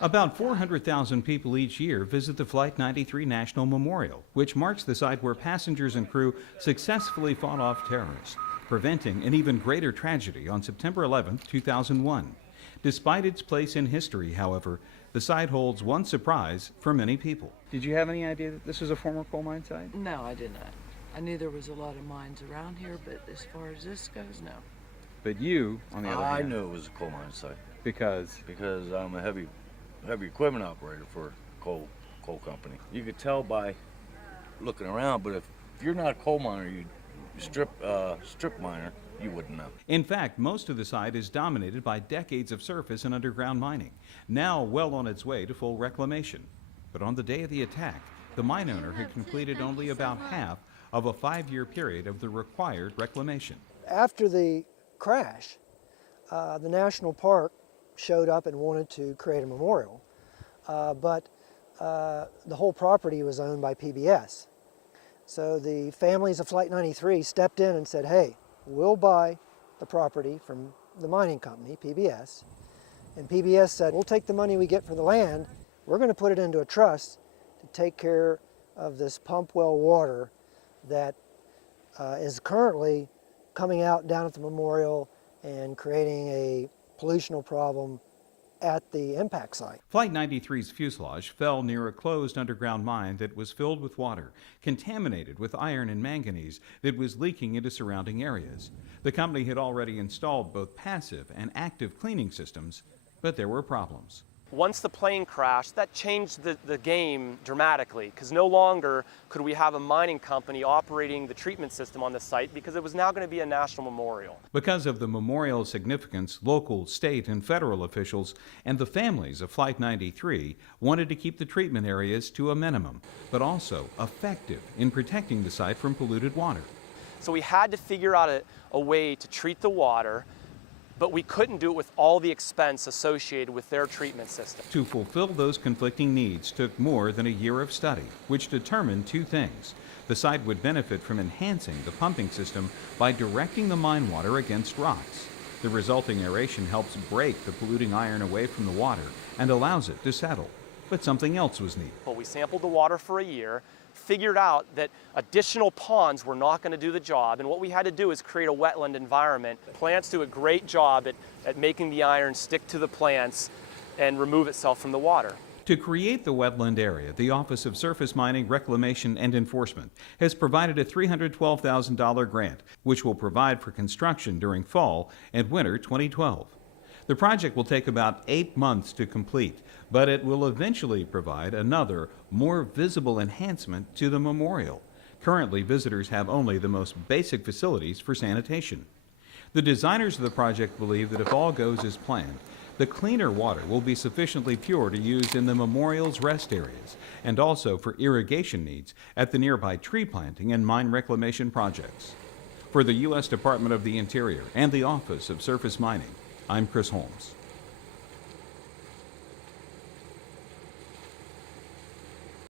About 400,000 people each year visit the Flight 93 National Memorial, which marks the site where passengers and crew successfully fought off terrorists, preventing an even greater tragedy on September 11, 2001. Despite its place in history, however, the site holds one surprise for many people. Did you have any idea that this was a former coal mine site? No, I did not. I knew there was a lot of mines around here, but as far as this goes, no. But you, on the other hand... I knew it was a coal mine site. Because? Because I'm a heavy equipment operator for a coal company. You could tell by looking around, but if you're not a coal miner, you strip miner, you wouldn't know. In fact, most of the site is dominated by decades of surface and underground mining, now well on its way to full reclamation. But on the day of the attack, the mine owner had completed only about half of a 5-year period of the required reclamation. After the crash, the national park showed up and wanted to create a memorial, but the whole property was owned by PBS. So the families of Flight 93 stepped in and said, hey, we'll buy the property from the mining company, PBS. And PBS said, we'll take the money we get for the land, we're going to put it into a trust to take care of this pump well water that is currently coming out down at the memorial and creating a pollutional problem at the impact site. Flight 93's fuselage fell near a closed underground mine that was filled with water, contaminated with iron and manganese that was leaking into surrounding areas. The company had already installed both passive and active cleaning systems, but there were problems. Once the plane crashed, that changed the game dramatically, because no longer could we have a mining company operating the treatment system on the site, because it was now going to be a national memorial. Because of the memorial's significance, local, state, and federal officials and the families of Flight 93 wanted to keep the treatment areas to a minimum, but also effective in protecting the site from polluted water. So we had to figure out a way to treat the water, but we couldn't do it with all the expense associated with their treatment system. To fulfill those conflicting needs took more than a year of study, which determined two things. The site would benefit from enhancing the pumping system by directing the mine water against rocks. The resulting aeration helps break the polluting iron away from the water and allows it to settle. But something else was needed. Well, we sampled the water for a year, figured out that additional ponds were not going to do the job, and what we had to do is create a wetland environment. Plants do a great job at making the iron stick to the plants and remove itself from the water. To create the wetland area, the Office of Surface Mining, Reclamation, and Enforcement has provided a $312,000 grant, which will provide for construction during fall and winter 2012. The project will take about 8 months to complete, but it will eventually provide another, more visible enhancement to the memorial. Currently, visitors have only the most basic facilities for sanitation. The designers of the project believe that if all goes as planned, the cleaner water will be sufficiently pure to use in the memorial's rest areas and also for irrigation needs at the nearby tree planting and mine reclamation projects. For the U.S. Department of the Interior and the Office of Surface Mining, I'm Chris Holmes.